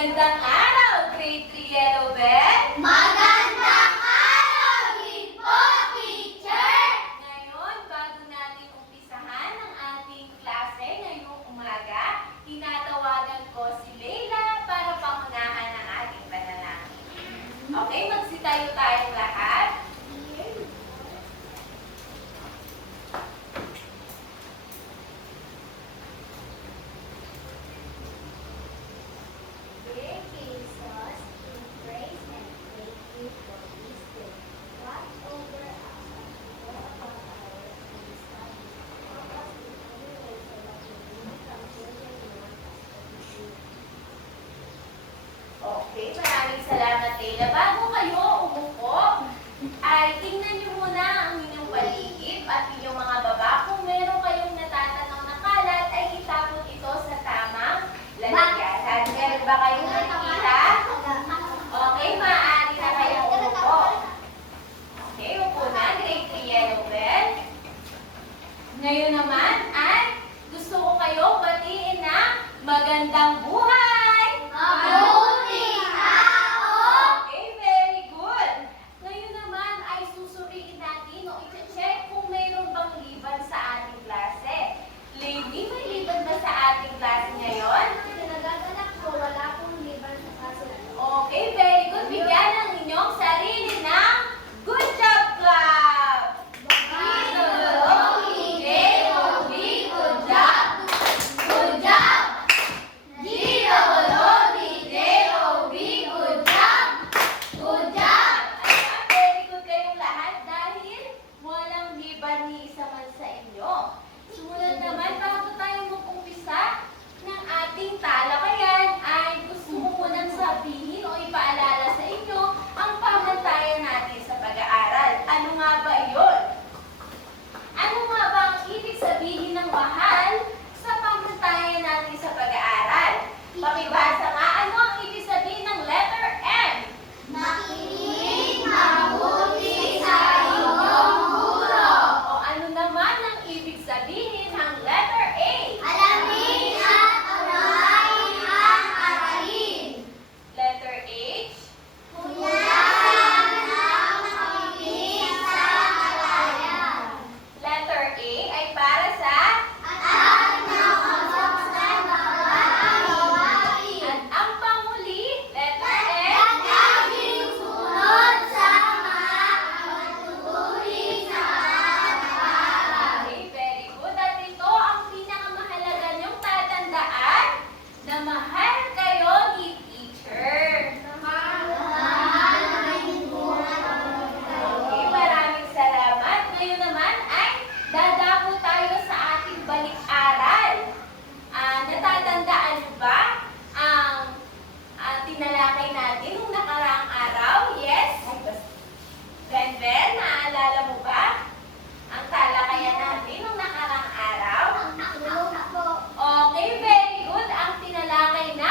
Magandang araw, Grade 3 Yellow Bell! Magandang araw din po, teacher! Ngayon, bago natin umpisahan ang ating klase ngayong umaga, tinatawagan ko si Leila para pangunahan ang ating panalangin. Okay, magsitayo tayong lahat. Dear Jesus, we praise and thank you for this day. Watch over us as we go about our daily study. Help us in any way so that we may become children you want us to be. Okay, maraming salamat, Leila. Bago kayo umupo, ay tingnan niyo muna ang inyong paligid at inyong mga baba. Kung meron kayong natatanaw na kalat, ay itapon ito sa tamang lalagyan. Meron ba kayong nakikita? Okay, maaari na kayong umupo. Okay, upo na, Grade 3 Yellow Bell. Ngayon naman ay gusto ko kayong batiin na magandang buhay! Mabuting tao! Okay, very good. Ngayon naman ay susuriin natin o i-check kung mayroon bang liban sa ating klase. Lady, may liban ba sa ating klase ngayon? Pinagaganap ko, wala pong liban sa kaso. Okay, very good. Bigyan ng inyong sarili ng good job club! Good job! Good job! Ayan, very good kayong lahat dahil walang liban ni isa man sa inyo. Sumunod naman, bago tayo mag-umpisa ng ating talakayan, ay gusto ko munang sabihin o ipaalala sa inyo ang pamantayan natin sa pag-aaral. Ano nga ba iyon? Ano nga ba ang ibig sabihin ng mahal sa pamantayan natin sa pag-aaral? Pakibasa nga, ano ang ibig sabihin ng letter M? Makinig mabuti sa iyong guro. O ano naman ang ibig sabihin ng letter A? Alamin at unahin ang aralin. Letter H? Huyayan ang makinig sa halayan. Letter A ay para sa At nausap sa gawain. at ang panguli, letter M? Laging sunod sa mga patutuloy sa pag-aaral. Okay, very good. At ito ang pinakamahalaga niyong tatandaan na mahal kayo ni teacher. Okay, maraming salamat. Ngayon naman ay dadako tayo sa ating balik-aral. Natatandaan niyo ba ang tinalakay natin nung nakaraang araw? Yes? Benben, naalala mo ba ang talakayan natin nung nakaraang araw? Okay, very good. Ang tinalakay natin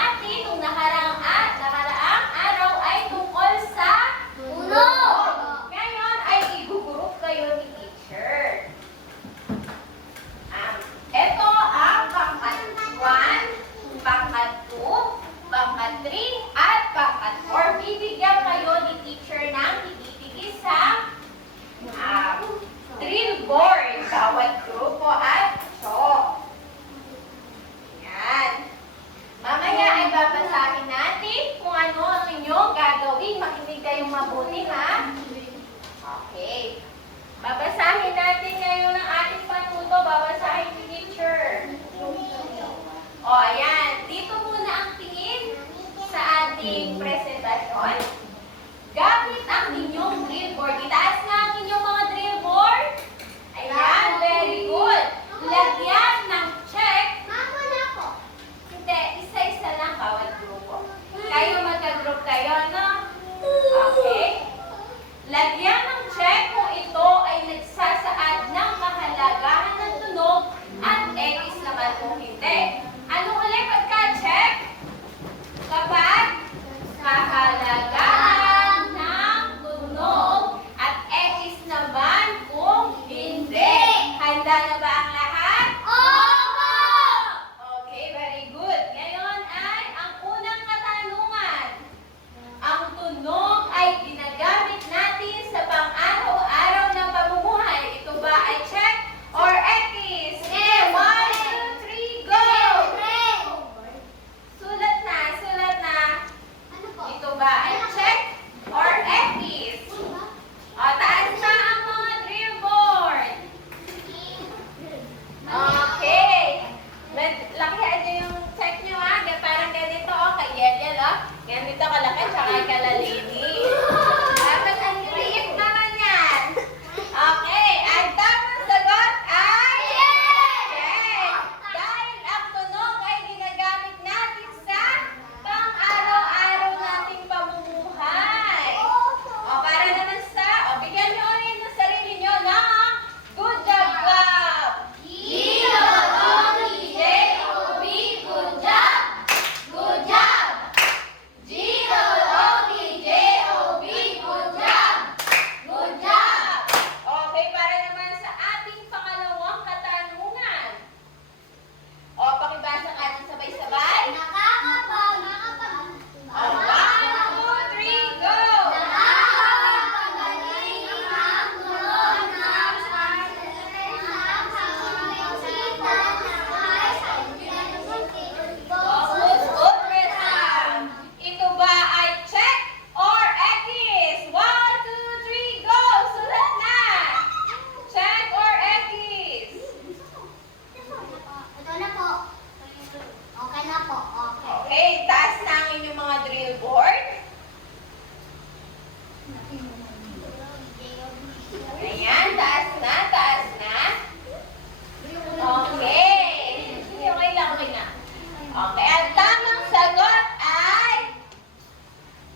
Okay, ang tamang sagot ay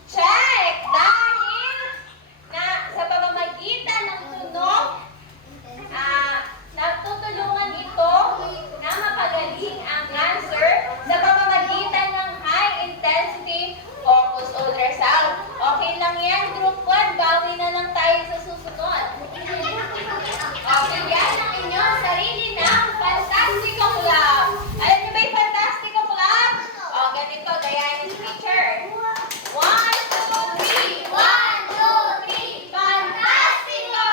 check! Dahil na sa pamamagitan ng tunog, natutulungan ito na mapagaling ang answer sa pamamagitan ng high-intensity focus ultrasound. Okay lang yan, Group 1. Bawi na lang tayo sa susunod. Okay, yan ang inyong sarili ng Fantastico Club. Alam niyo ba yung Fantastico Club? O, ganito, gayahin si teacher. 1, 2, 3. 1, 2, 3. Fantastico!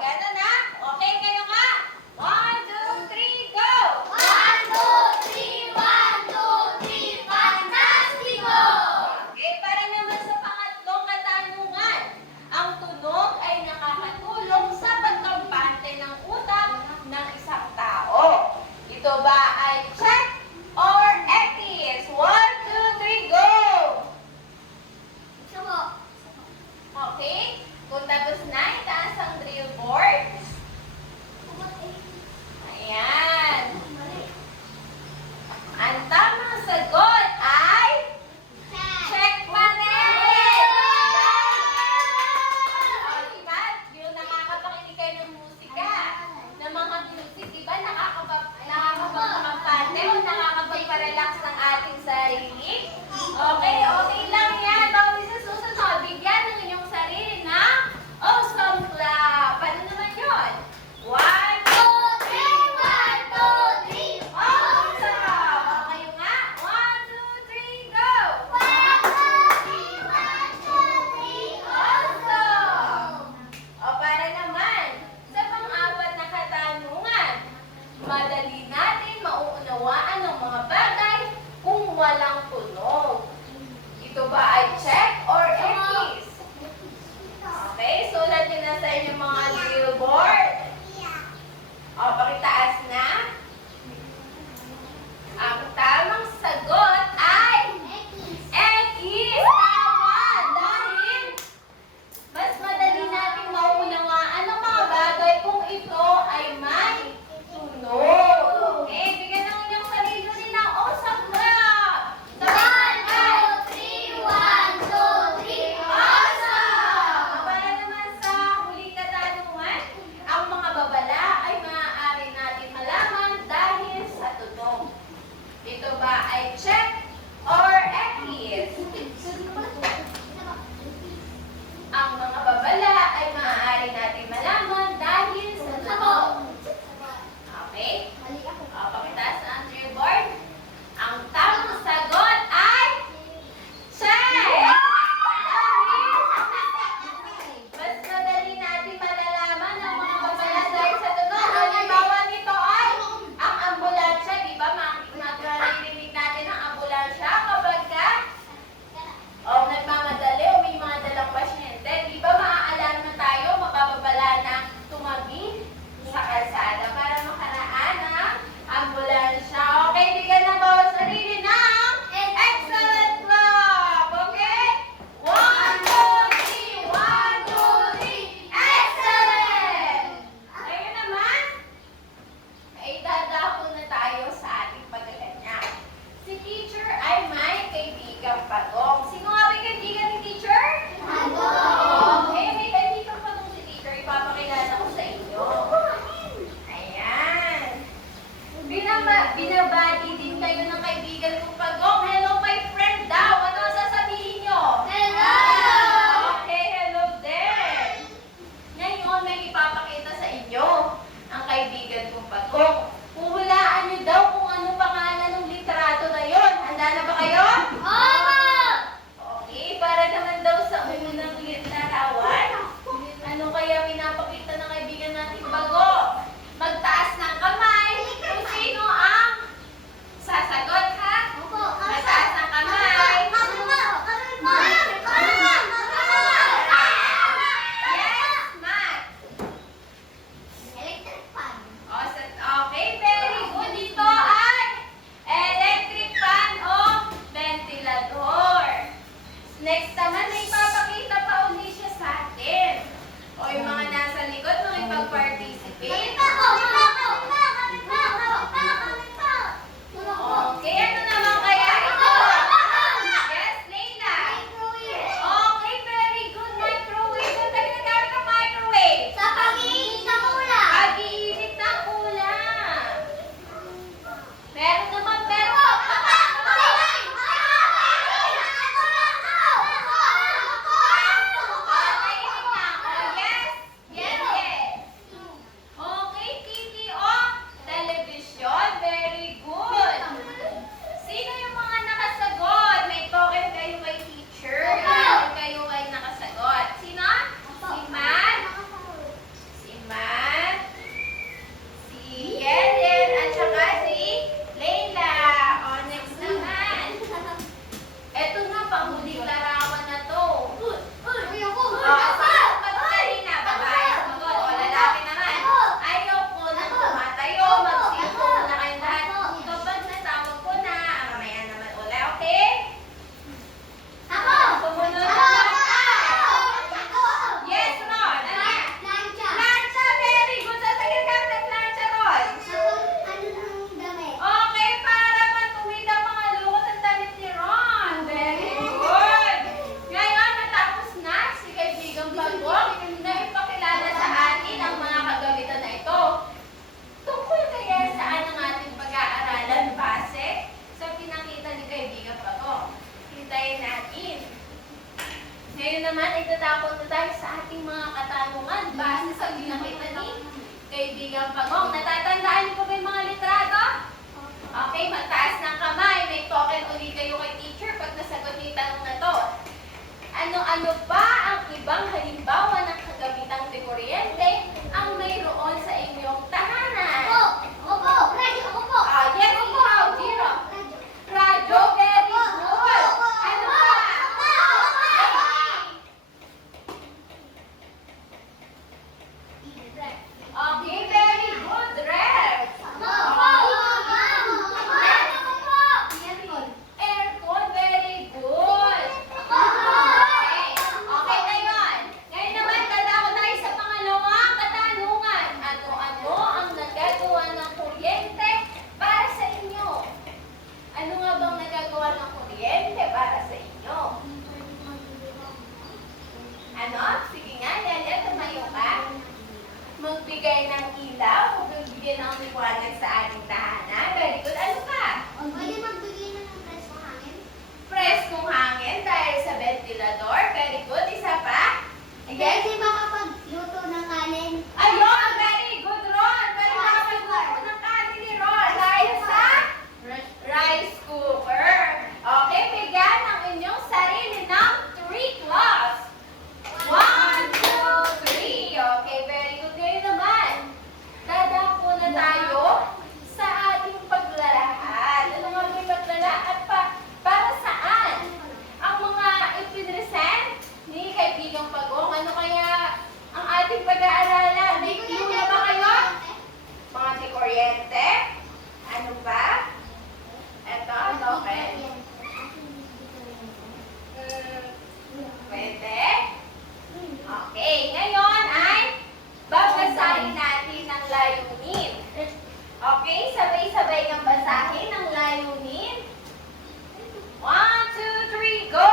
Ganun na. Okay kayo nga. 1, 2, 3, go! 1, 2, 3. 1, 2, 3. Fantastico! Okay, para naman sa pangatlong katanungan. Ang tunog ay nakakatulong sa pagkampante ng utak ng isang tao. Ito ba ay check or X? 1, 2, 3, go! Okay? Kung tapos na, itaas ang drill board. Ayan. Ang tamang sagot ay check pa rin! O, diba? Yung nakakapakinig kayo ng musika, ng mga music, diba? Nakakapagpapante o nakakapagparelax ng ating sarili. Okay, okay lang yan. Bawi sa susunod, bigyan ng inyong sarili ng awesome clap. Paano naman yun? 1, 2, 3! 1, 2, 3! Awesome! O, kayo nga. 1, 2, 3, go! 1, 2, 3! 1, 2, 3! Awesome! O, para naman sa pang-apat na katanungan, madali natin mauunawaan ng mga bagay kung walang tunog. Ito ba ay check or X? Okay, sulat nyo na sa inyong mga drill board. O, pakitaas na. Ang tamang sagot ay X! Tama! Dahil mas madali natin mauunawaan ng mga bagay kung ito ay may tunog. Okay, bigyan ng inyong sarili ng awesome clap! Sabahan ay 3, 1, 2, 3, awesome! Para naman sa huling katanungan, ang mga babala ay maaari natin naman ay tatapon na tayo sa ating mga katanungan base sa ginakita ni kaibigang Pagong. Natatandaan niyo po ba yung mga litrato? Okay, magtaas ng kamay. May token ulit kayo kay teacher pag nasagot niyo yung tanong na to. Ano-ano ba ang ibang halimbawa ng kagamitang dekuryente ang mayroon sa inyong tahanan? Opo. Radyo, opo. Yes, ikaw, Jiro. Radyo, very good. Ano ba? Okay, very good, Rev. Aircon, very good. Okay. Okay, ngayon. Ngayon naman, dadako tayo sa pangalawang katanungan. Ano-ano ang nagagawa ng kuryente para sa inyo? Ano nga bang nagagawa ng kuryente para sa inyo? Ano? Sige nga, Yalia, tumayo ka. Magbigay ng ilaw o magbigay ng liwanag sa ating tahanan. Very good. Ano pa? Preskong hangin dahil sa ventilador. Very good. Isa pa? Again? Ayun! Very good, Ron! Very makapagluto ng kanin ni Ron dahil sa rice cooker. Okay, bigyan ng inyong sarili ng 3 claws. 1, 2, 3. Okay, very good. Ngayon naman, dadako na tayo sa ating paglalakad. Ano nga ba yung paglalakad pa? Para saan? Ang mga ipinresent ni kaibigang Pagong. Ano kaya ang ating pag-aaralan? May clue na ba kayo? Mga dekuryente? Ano ba? Eto, token. Pwede? Okay, ngayon ay babasahin natin ang layunin. Okay, sabay-sabay kang basahin ang layunin. 1, 2, 3, go!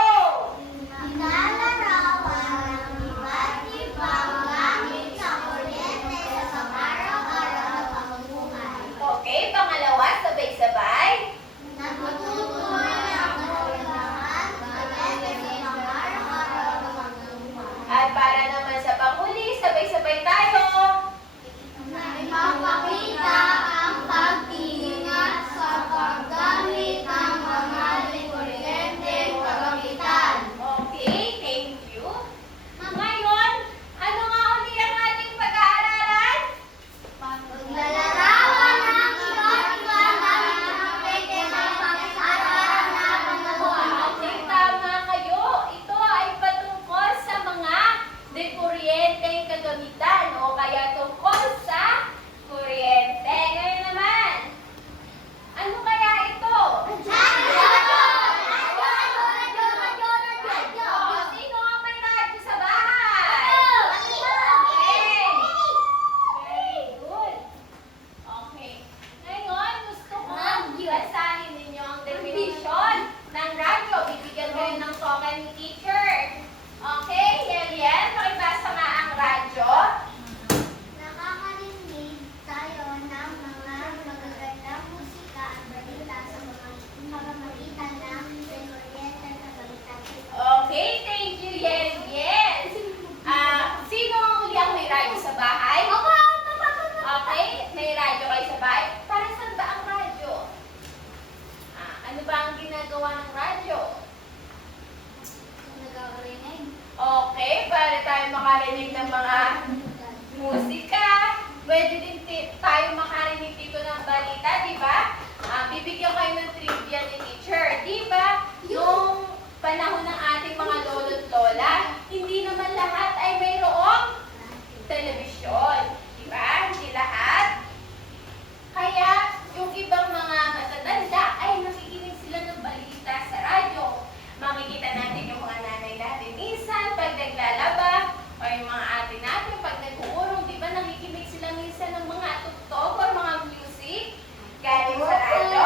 Okay, pangalawa, sabay-sabay. At para naman sa panghuli, sabay-sabay tayo. Ipapakita ang pag-iingat sa paggamit ng mga dekuryenteng kagamitan. Okay, thank you. Ngayon, ano nga uli ang ating pag-aaralan? Paglalarawan ng iba't ibang gamit na pwede sa pag-aralan ng buhay. Okay, tama kayo. Ito ay patungkol sa mga dekuryenteng kagamitan o kaya tungkol sa kuryente. Ngayon naman, ano kaya ito? Oh, sino ang may radyo sa bahay? Okay. Very good. Okay. Ngayon, gusto ko basahin ninyo ang definition ng radyo. Bibigyan kayo ng token ni teacher. Okay, Yelian, pakibasa nga ang radyo. Nakakarinig tayo ng mga magagandang musika at balita sa mga pamamagitan ng dekuryenteng kagamitan. Okay, thank you, Yelian. Sino ang uli ang may radyo sa bahay? Okay, may radyo kayo sa bahay. Para saan ba ang radyo? Ano ba ang ginagawa ng radyo? Nagkakarinig. Okay, para tayo makarinig ng mga musika. Pwede din tayo makarinig dito ng balita, di ba? Bibigyan kayo ng trivia ni teacher. Di ba, nung panahon ng ating mga lolo't lola, hindi naman lahat ay mayroong telebisyon. Di ba? Hindi lahat. Kaya, yung ibang mga matatanda ay nakikinig sila ng balita sa radyo. Makikita natin yung mga nanay natin minsan pag naglalaba o yung mga ate natin pag nag-uurong, di ba nakikinig sila minsan ng mga tuktok or mga music galing sa radyo.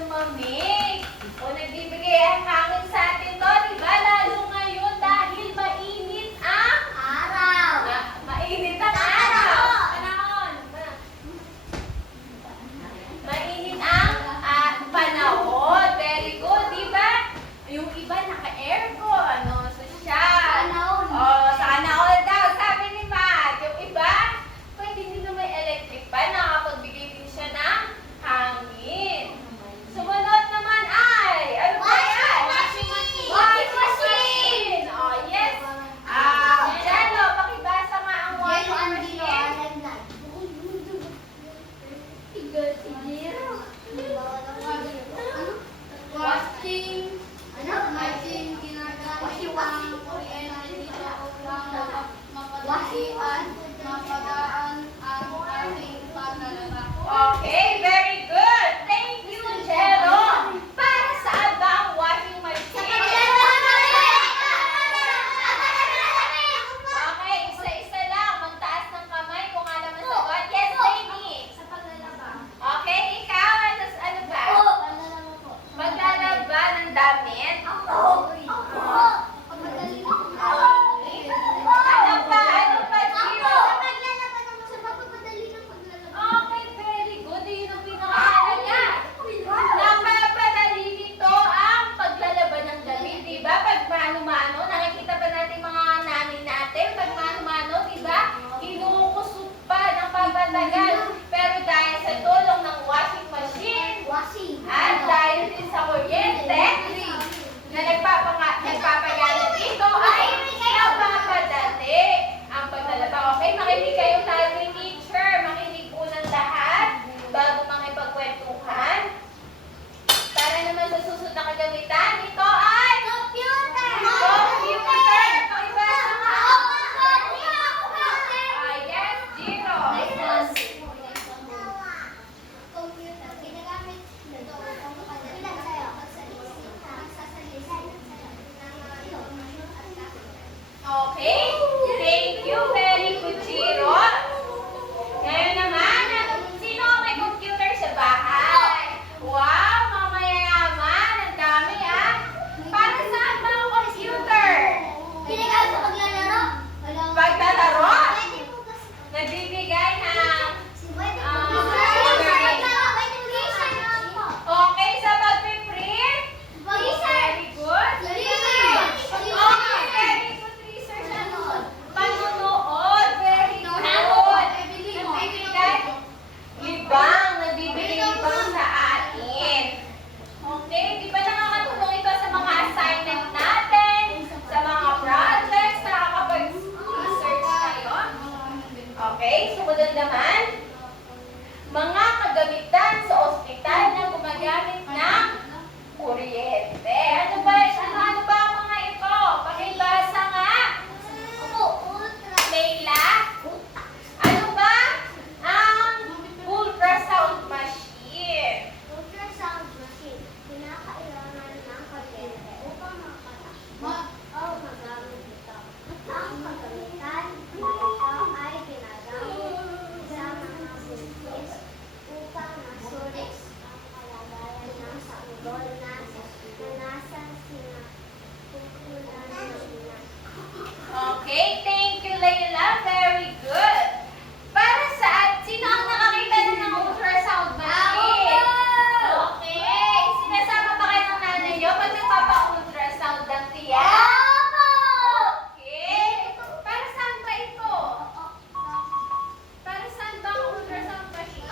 lumamig. O nagbibigay ang hangin sa atin to, di ba? Lalo ngayon dahil mainit ang Araw. mainit ang araw. Panahon. Mainit ang panahon. Very good, di ba? Yung iba naka-aircon, ano, sosyal. Panahon. Oh, sana all daw, sabi ni Matt. Yung iba, pwede din na may electric pan, nakakapagbigay din siya ng hangin. Sumunod naman ay, ano ba yan? Washing machine. Washing machine! Oh, yes. Jello, pakibasa nga ang washing machine. Washing machine ginagamit ang kuryente dito upang mapadalian, mapagaan ang ating panlalaba. Okay, very good. Thank you, Jello. Para saan ba ang washing machine? Okay, isa-isa lang. Magtaas ng kamay kung alam ang sagot. Yes, Lainey. Okay, ikaw. Ano ba? Maglalaba ng damit? Ano pa? Ano pa, Gio? Okay, very good. Yun ang pinakamahalaga. Napapadali nito ang paglalaba ng damit, di ba? Pag mano-mano, nakikita ba natin mga nanay natin? Pag mano-mano, di ba? Kinukusot pa ng papatagal. Pero dahil sa tulong ng washing machine, at dahil din sa kuryente, na nagpapagana dito, ay napapadali ang paglalaba. Okay, makinig kayong lahat ni teacher. Makinig po ng lahat bago makipagkwentuhan. Para naman sa susunod na kagamitan, ito ay computer! Pakibasa nga. Yes, Giro. Okay, thank you. Very good, Giro. Ngayon naman, sino ang may computer sa bahay? Wow, mamayayaman. Ang dami, ah. Para saan ba ang computer? Paglalaro? Nagbibigay ng... Okay, sa pag-print? Very good. Okay, very good research. Ano? Panunood. Very good. Nagbibigay libang. Nagbibigay libang sa atin. Okay, di ba nakakatulong ito sa mga assignment natin? Sa mga projects? Nakakapag-research tayo? Okay, sumunod naman. Mga kagamitan sa ospital na gumagamit ng kuryente. Ano ba ang mga ito? Pakibasa nga. Leila? Ano ba ang ultrasound machine? Kinakailangan ng kuryente upang magamit ito. Ang kagamitan na ito ay ginagamit sa mga buntis upang masulit ang kalagayan ng sanggol na nasa sinapupunan ng ina. Okay, thank you, Leila. Very good. Para saan? Sino ang nakakita na ng ultrasound machine? Okay. Sinasama ba kayo ng nanay niyo pag nagpapa-ultrasound ng tiyan? Okay. Para saan ba ito? Para saan ba ang ultrasound machine?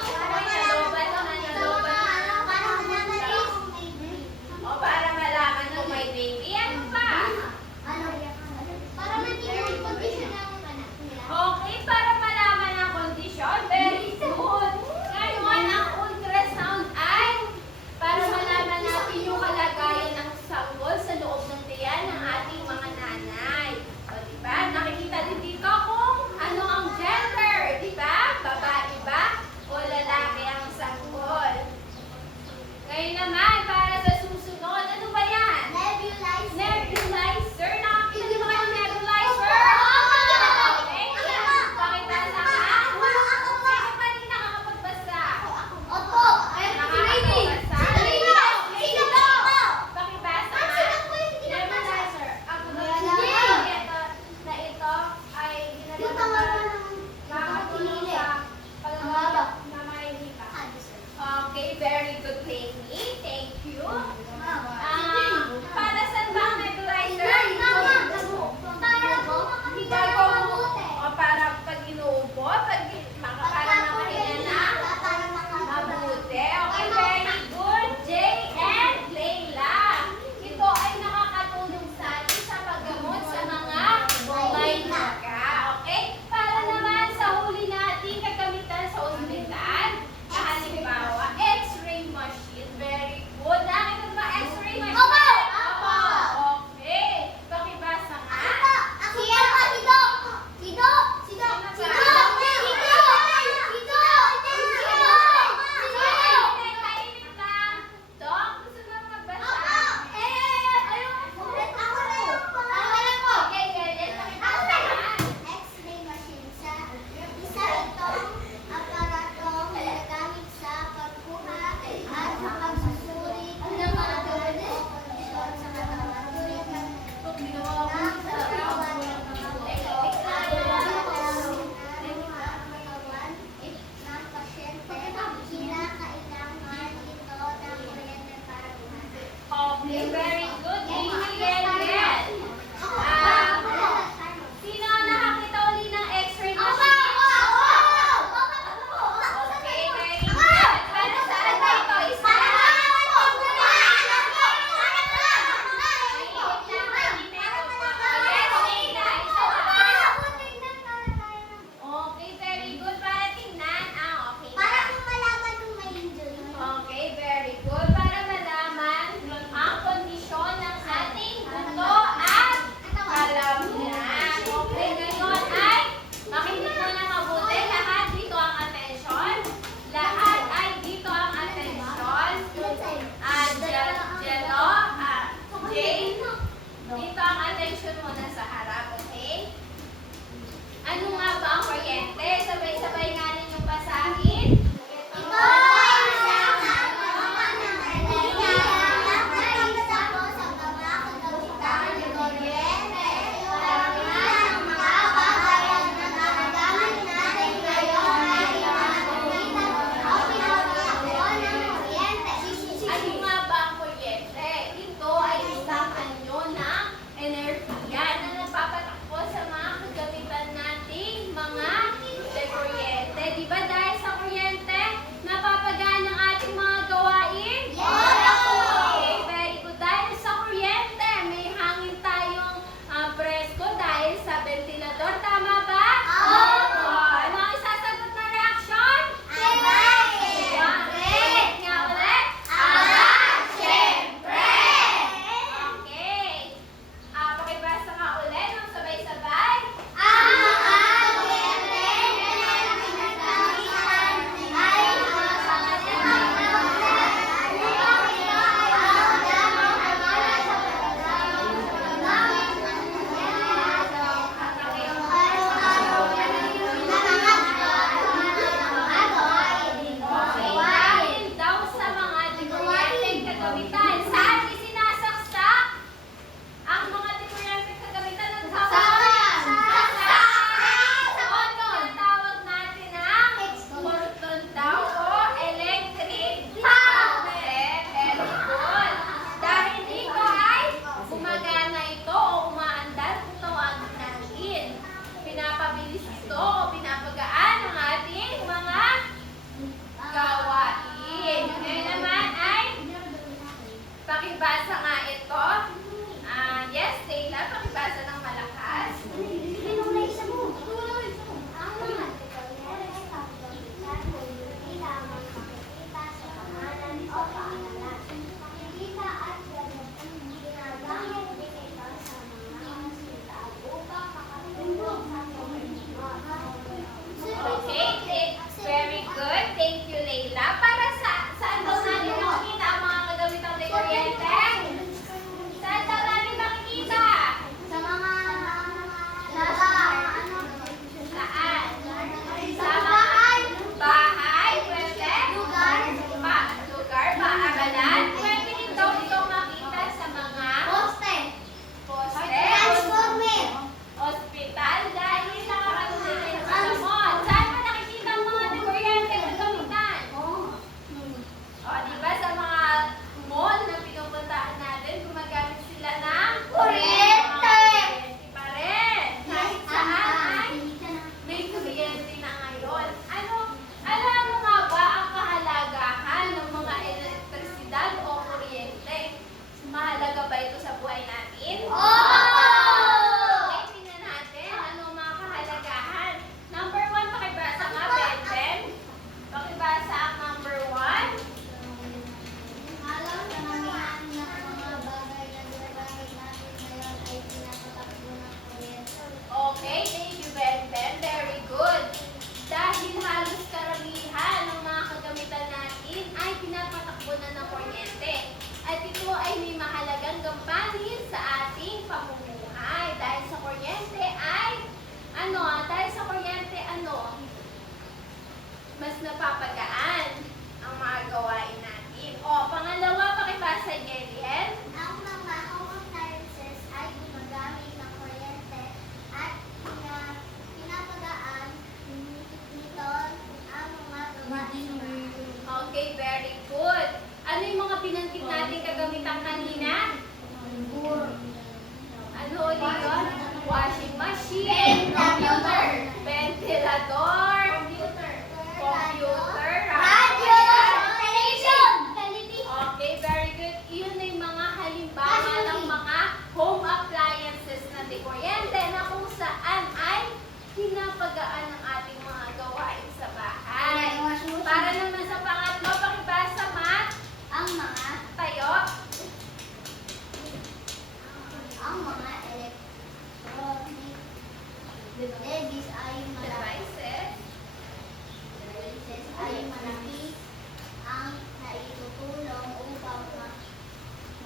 O, para malaman kung may baby. Ano pa? Okay, para malaman ang kondisyon. Very good. Ngayon, ang ultrasound ay para malaman natin yung kalagayan ng sanggol sa loob ng tiyan ng ating mga nanay. O, diba? Nakikita din dito kung ano ang gender. Diba? Babae ba? O lalaki ang sanggol. Ngayon naman, para sa susunod, ano ba yan? Nebulizer. Nakakita ba kayo ng nebulizer? Okay. Pakibasa nga. Sino pa rin nakakapagbasa? Nakakapagbasa? Para saan ba ang nebulizer? Para pag inuubo, para makahinga na mabuti. Okay, very good. Jay and Layla. Ito ay nakakatulong sa atin sa paggamot sa mga may naga. Okay? Para naman sa huli natin kagamitan sa ospital, halimbawa, X-ray machine. Very good. Nakita ba binanggit natin kagamitan kanina? Ano ulit yun? Washing machine, Computer. ventilador, computer, Radio, television, Okay, very good. Iyon ay mga halimbawa ng mga home appliances na di kuryente na kung saan ay pinapagaan ang ating mga gawain sa bahay. Para naman sa pangatlo, pakibasa Matt, ang mga tayo. electronic devices ay malaki ang naitutulong upang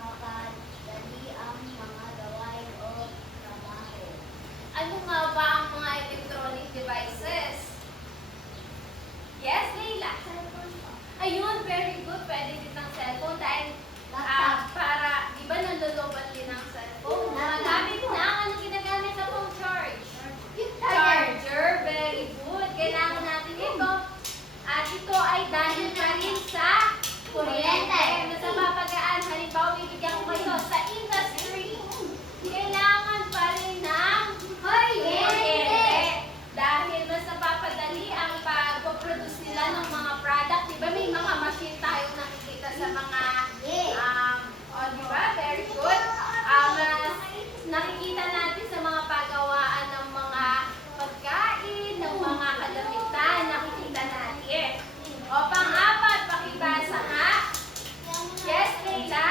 mapadali ang mga gawain o trabaho. Ano nga ba ang mga electronic devices? Yes, Leila? Ayun, very good. Pwede din ng cellphone dahil para, di ba nanloloban din ang cellphone? Magamit na. Ano ginagamit sa phone charge? Charger. Very good. Kailangan natin ito. At ito ay dahil pa rin sa kuryente. Sa mapagaan, halimbawa, bibigyan ko kayo sa industry. Kailangan pa rin ng kuryente. Dahil mas napapadali ang pag-produce nila ng mga product. Di ba may mga machine tayo nakikita sa mga, di ba? Very good. Mas nakikita natin sa mga pagawaan ng mga pagkain, ng mga kalamitan, nakikita natin. O, pang-apat, pakibasa nga. Yes, Leila?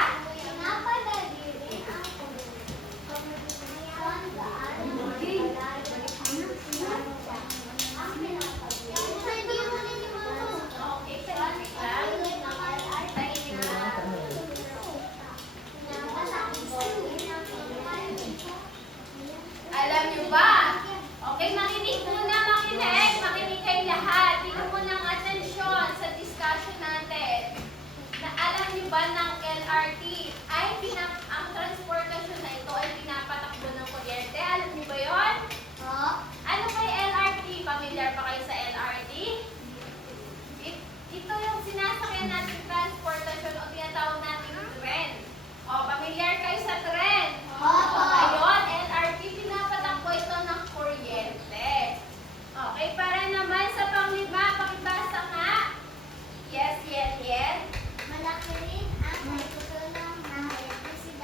Napadali rin ang komunikasyon gaano kalalayo ang pinapagyan. Okay, tahimik lang. Tahimik lang. Alam niyo ba? Okay, makinig muna, makinig kayo lahat. Tingnan mo ng atensyon sa discussion natin. Na alam niyo ba ng LRT ay ang transportasyon na ito ay pinapatakbo ng kuryente? Alam niyo ba yon? Ano ba yung LRT? Familiar pa kayo sa LRT? Ito yung sinasakyan natin transportasyon o tinatawag natin tren. O, familiar kayo sa tren? Ayun, LRT, pinapatakbo ito ng kuryente. Okay, para naman sa panglima, pakibasa nga. Yes. Malaki rin ang naitutulong ng elektrisida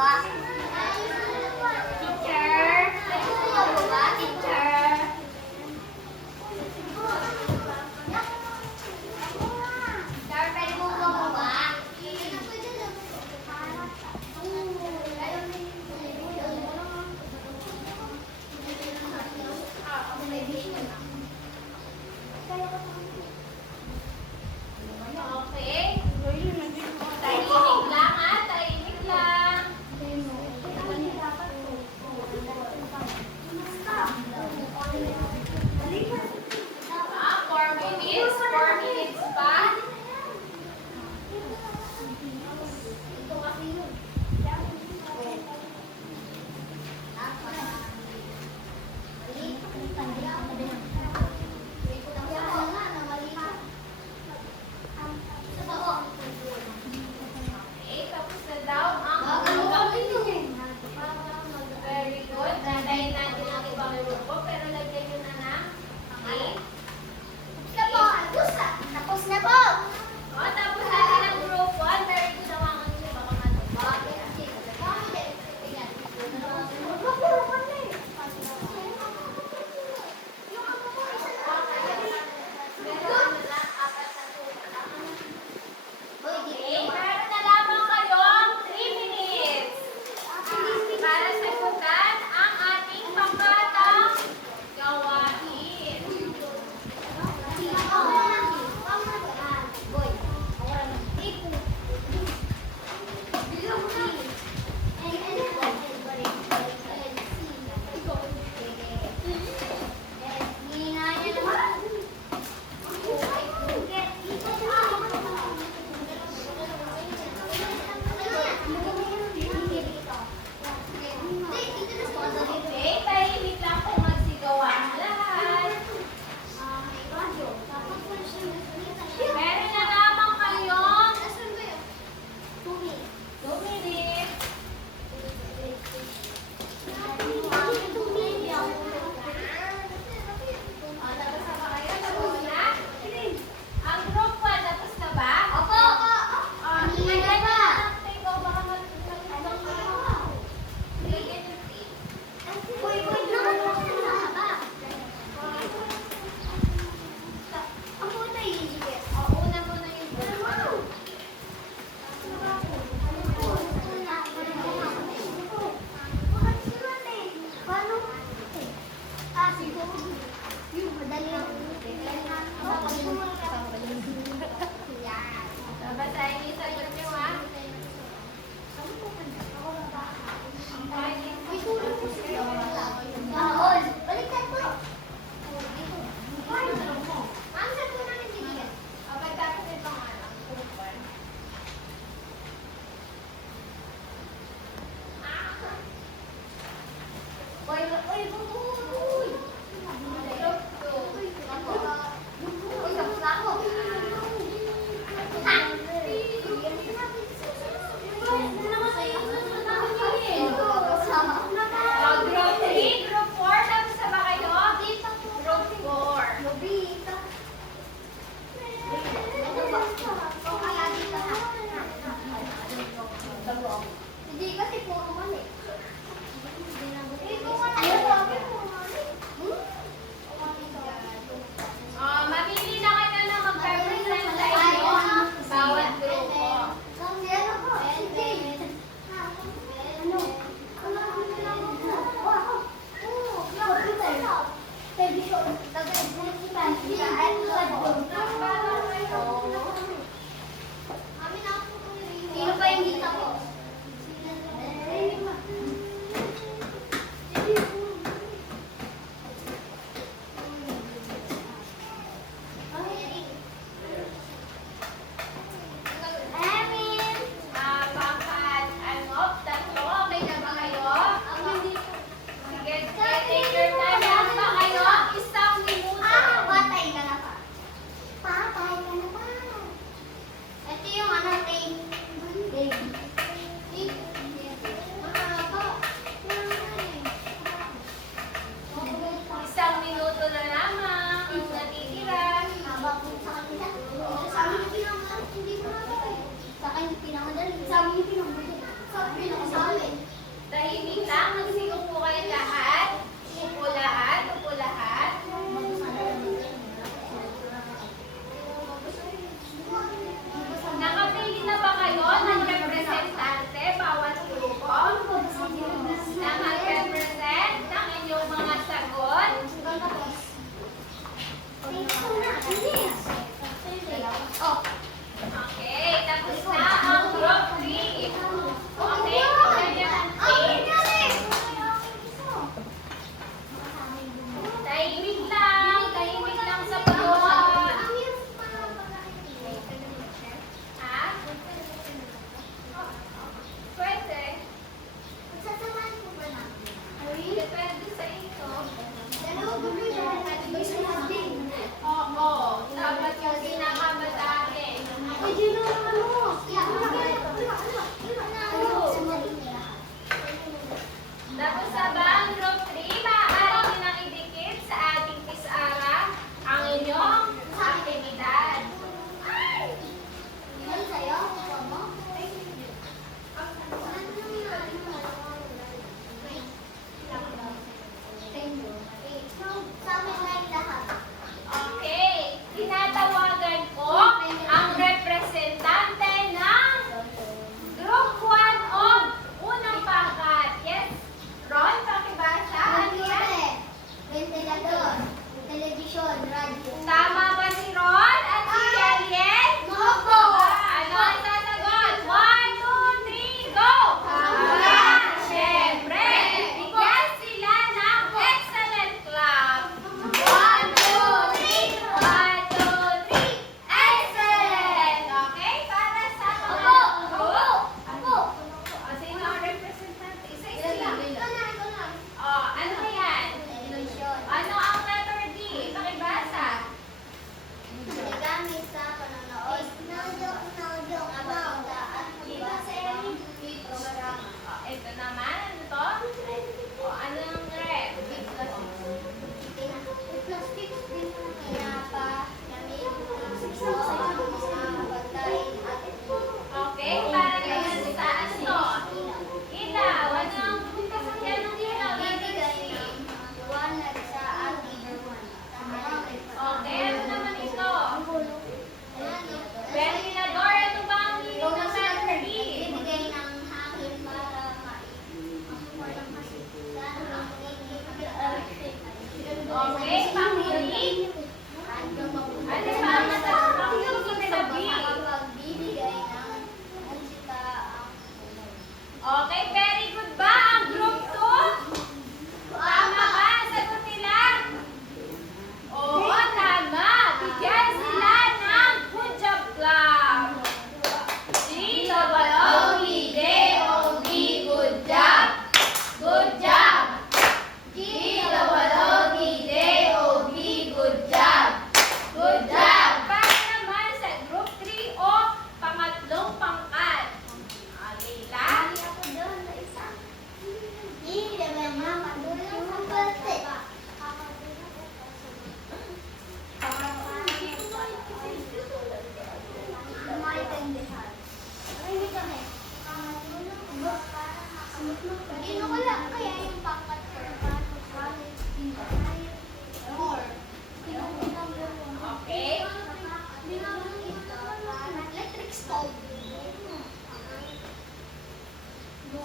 bumaba. Teacher. Pwede po bumaba, teacher. Teacher, pwede po bumaba. Okay? Tahimik lang ha, tahimik lang. 4 minutes, 4 minutes pa. Okay, tapos na daw ang very good. Nantayin natin ang ibang grupo, pero lagyan nyo na ng okay. Tapos na po! O, tapos natin ang group 1. Very good ang mga nyo. Baka matapos. Okay, meron na lamang kayong 3 minutes para sagutan ang ating pangkatang gawain. Okay, tahimik lang kung magsigawa ang lahat. Meron na lamang kayong 2 minutes. O, tapos na ba kayo? Tapos na? Ang group 1, tapos na ba? Opo! O, lagyan na ng tape. O, baka mag-ibang kayo. Lagyan yung tape. O, una muna yung group 1. Babasahin niyo sa sagot niyo, ha? O, pagkatapos yung pangalan, group 1. Group 3, group 4, tapos na ba kayo? Group 4. Hindi kasi puro mali. Mamili na kayo na mag-represent sa inyo. Bawat grupo. Sino pa yung dito ko? Sino ko lang kaya yung pangkat ko? More. Okay? Electric stove.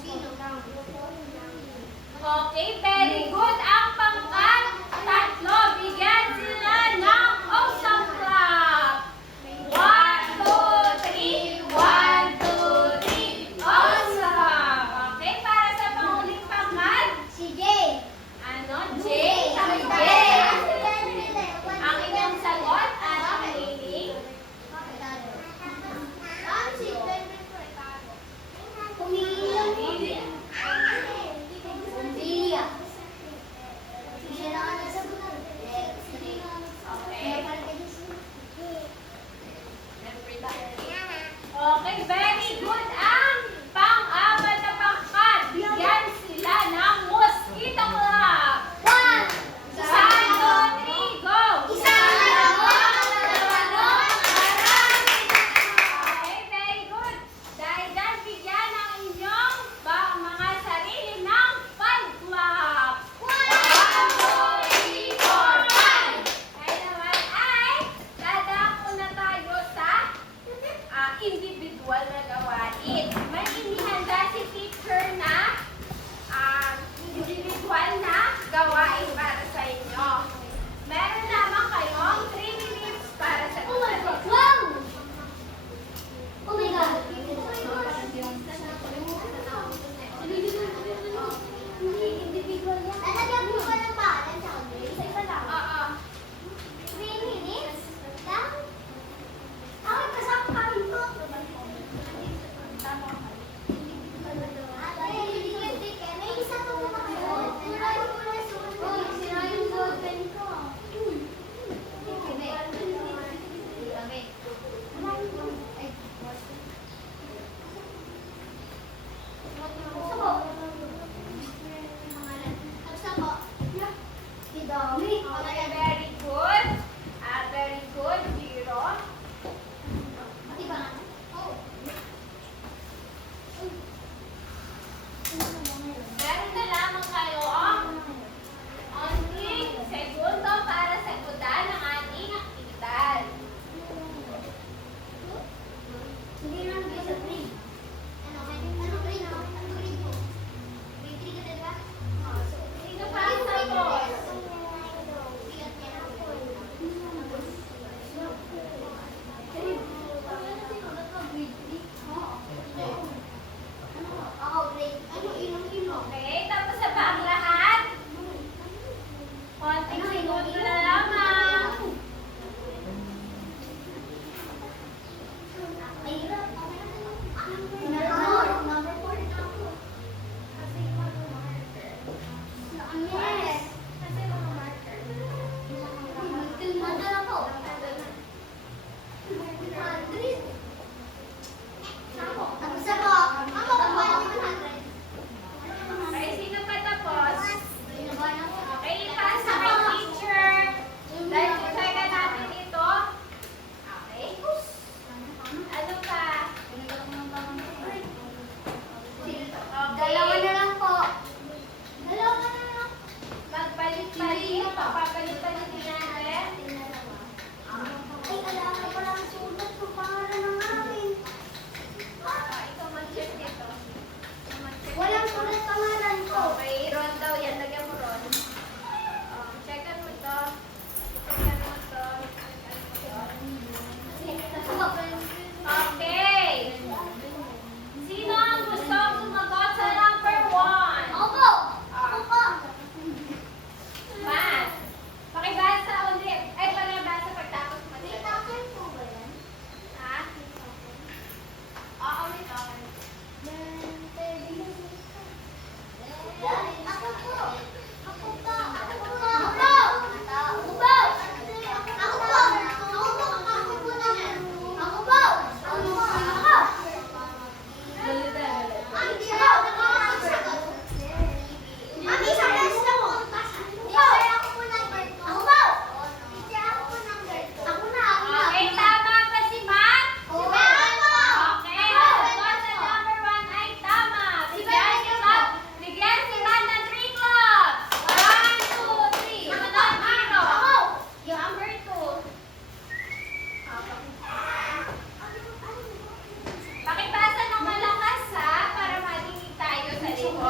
Sino? Okay, very good. Ang pangkat, tatlo. Bigyan sila ng awesome clap. 1, 2, 3. 1, 2, 3. Awesome. Okay, para sa panguling pangkat, Si Jay. ano, Jay? Jay. Ang inyong sagot, ano, meaning? Pumili lang. Pumili.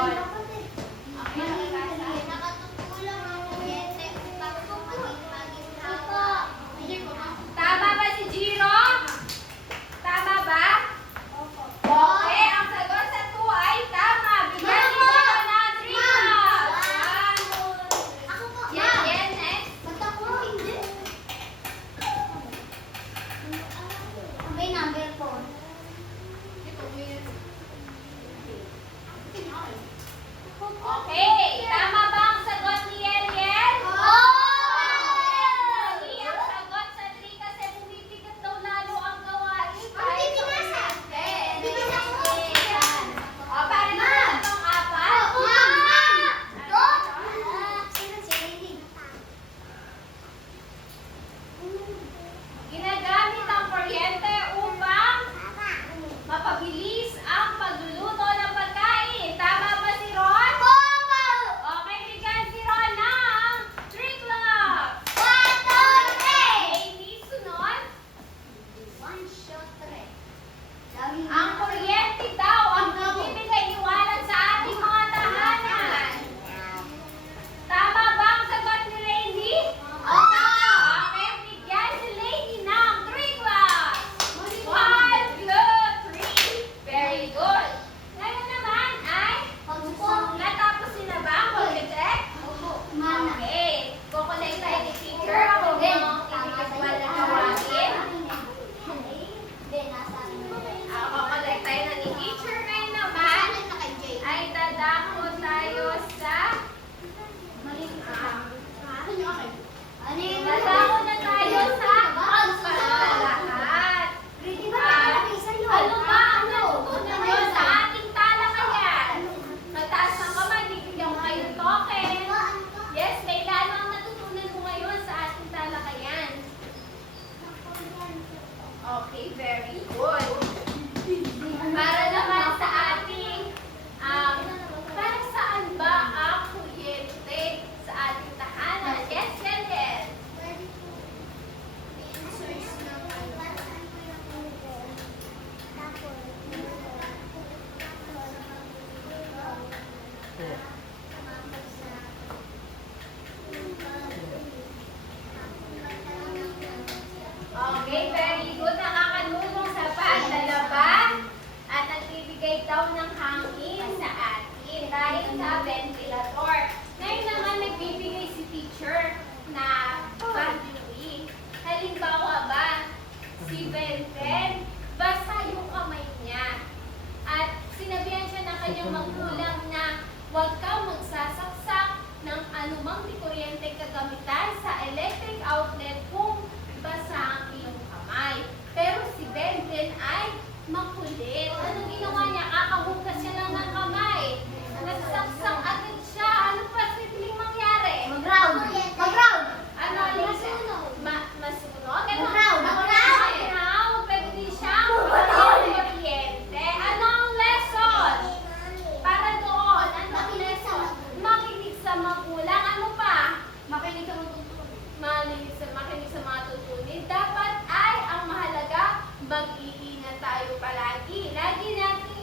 Good. Nakatutulong ang kuryente upang maging haba. Tama ba si Jiro? Tama ba? Opo. Okay, ang sagot sa 2 ay tama. Bigyan ni Jiro ng 3 points. Ako po. Yan, next. Basta po, hindi. May number po. Okay, tama ba ang sagot ni Yel? Mali ang sagot sa 3 kasi bumibigat daw lalo ang gawain. Hindi binasa. Hindi binasa. O, para naman itong 4. Ginagamit ang kuryente upang mapabilis ang pagluluto ng pagkain. Tama ba si Ron? Okay, bigyan si Ron ng 3 clubs. Amy, sunod. Ang kuryente daw ang nagbibigay liwanag sa ating mga tahanan. Tama ba ang sagot ni Lady? Okay, bigyan si Lady ng 3 clubs. 1, 2, 3. Very good. Ngayon naman ay natapos niyo na ba ang project? Okay. Kukulay tayo ni teacher kung ano individual na gawain. Kukulay tayo na ni teacher. Ngayon naman ay dadako tayo sa dadako na tayo sa pagpapalahat. Ano ba ang natutunan nyo sa ating talakayan? Mataas ang kamay, bibigyan ko kayo ng token. Yes, may lalo ang natutunan mo ngayon sa ating talakayan. Okay, very good. Para naman sa ating, para saan ba ang kuryente sa ating tahanan? Yes, Kenden. Okay, very good. Nakakatulong sa paglalaba at nagbibigay daw ng hangin sa atin dahil sa ventilator. Ngayon naman nagbibigay si teacher na pag-uwi. Halimbawa ba, si Benten, basa yung kamay niya. At sinabihan siya ng kanyang magulang na huwag kang magsasaksak ng anumang di kuryente kagamitan sa electric outlet kung basa ang iyong kamay. Pero si Benten ay makulit. Anong ginawa niya? Kakahugas siya lang ng kamay. Nagsaksak agad siya. Ano pa simpleng mangyari? Ano yung masunog? Ano? Mag-ground. Pwede siyang kuryente. Ano ang lesson? Para doon, ano ang lesson? Makinig sa magulang. Ano pa? Makinig sa mga tutunin. Dapat ay ang mahalaga, mag-iingat tayo palagi. Lagi nating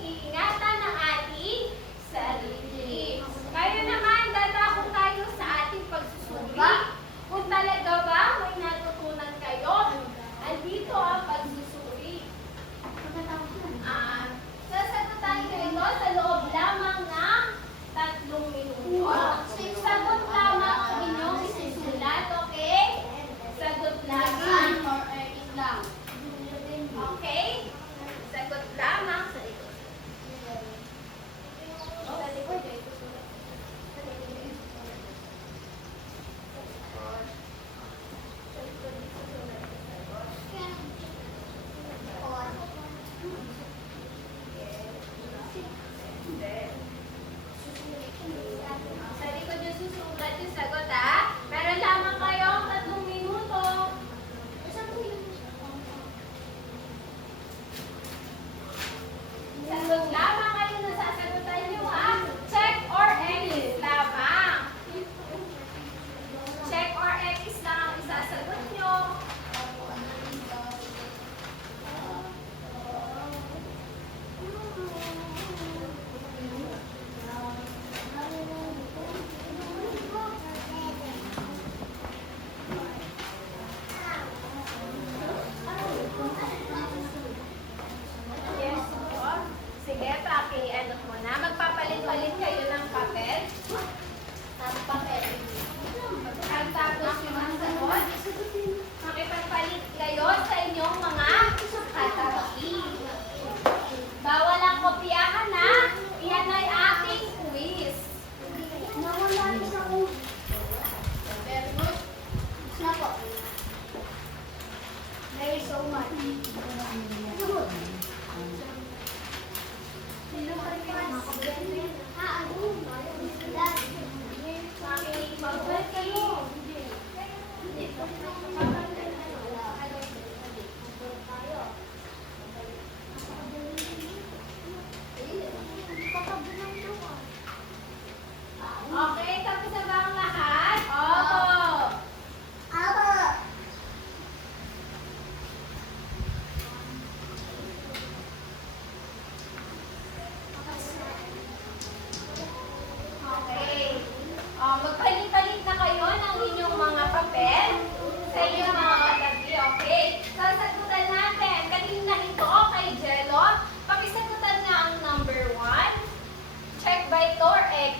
papel sa inyong mga katabi, okay? Sasagutan natin. Kanina ito kay Jello. Pakisagutan nga ang number 1. Check by Tor X.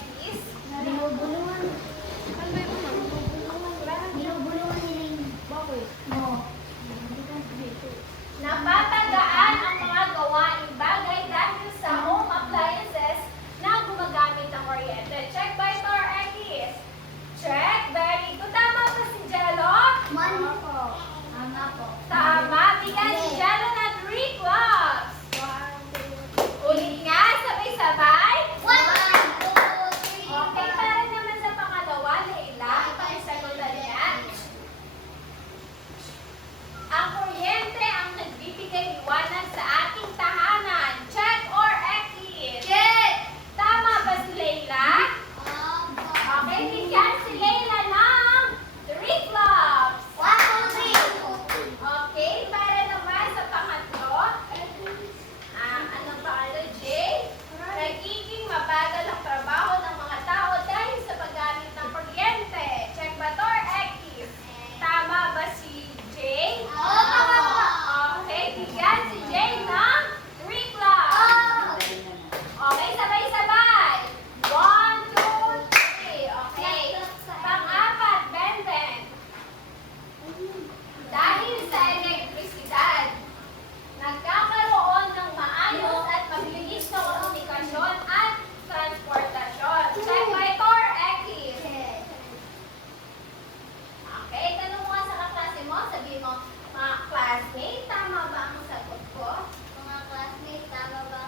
Binubulungan. Binubulungan nila yung bakit? No. Napatagaan ang mga gawaing bagay dahil sa home appliances na gumagamit ng kuryente. Check by Tor X. Check. Very good. Tama ba si Jello? Mali po. Tama po. Tama. Bigyan si Jello na 3 clubs. Ulit nga. Sabay-sabay. 1, 2, 3. Okay. Para naman sa pangalawa, Leila. Pakisagutan yan. Ang kuryente ang nagbibigay liwanag sa ating tahanan. Check or X? Check! Tama ba si Leila? Okay, bigyan si Leila ng 3 clubs. 1, 2, 3. Okay, para naman sa pangatlo, anong pangalan, Jay? Nagiging mabagal ang trabaho ng mga tao dahil sa paggamit ng kuryente. Check ba to or X? Tama ba si Jay? Okay, bigyan si Jay ng 3 clubs. Okay, sabay-sabay. 1, 2, 3. Okay. Pang-apat, Benden. Dahil sa elektrisidad, nagkakaroon ng maayos at mabilis na komunikasyon at transportasyon. Check by Tor X. Okay, tanong mo nga sa kaklase mo, sabihin mo, mga classmate, tama ba ang sagot ko? Mga classmates, tama ba?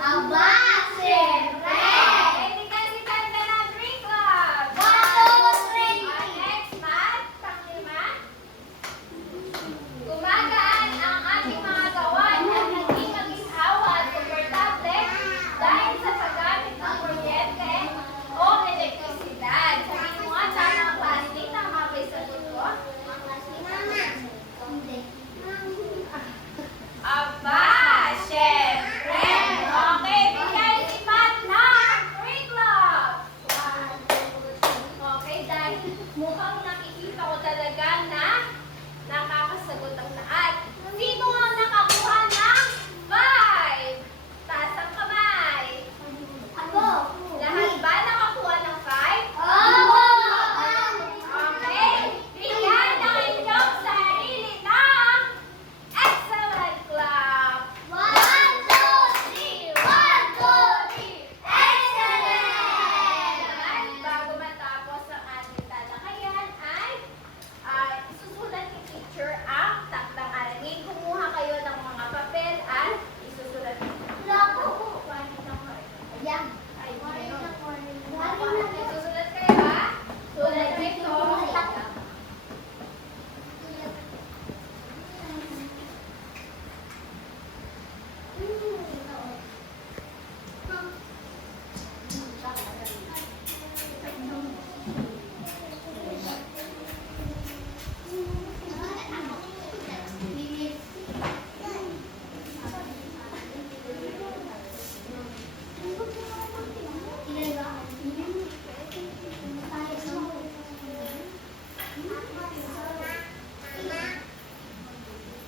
Aba, siyempre! Okay, bigyan si Benden ng 3 clubs. 1, 2, 3. Next, Matt, pang-5. Gumagaan ang ating mga gawain at naging maginhawa at komportable dahil sa paggamit ng kuryente o elektrisidad. Sabihin mo nga, tama ang classmate, tama ba yung sagot ko? Hindi. Aba, syempre! Okay, bigyan si Matt ng 3 clubs. Okay, dahil mukhang nakikita ko talaga na nakakasagot ang lahat. Sino ang nakakuha ng 5? Taas ang kamay. Ako. Lahat ba nakakuha ng 5? Ako. Okay, bigyan ng inyong sarili ng excellent club. 1, 2, 3. 1, 2, 3. Excellent! Naman, bago matapos ang ating talakayan ay isusulat ni teacher ang takdang aralin. Kumuha kayo ng mga papel at isusulat ni Wala po. Ayan. Ay, Wala meron. na po. Isusulat kayo ha? Sulat nito.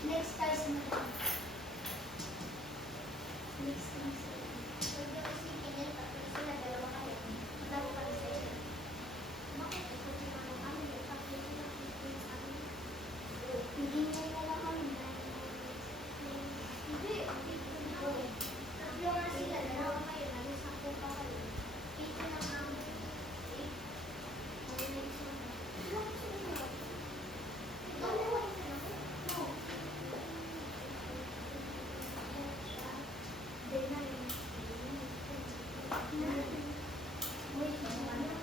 Next guys mo. Next guys. Pag yung isipin niya, tapos sila dalawa kayo. Dalawa kayo sa iyo. Bakit? Kasi ano kami, tapos sila kami. Hindi niya na lang kami. Hindi. Tatlo nga sila, dalawa kayo. Nag-isako pa kayo. 8 na kami. 8. Okay, next one. Dalawa isa lang. No. Wait,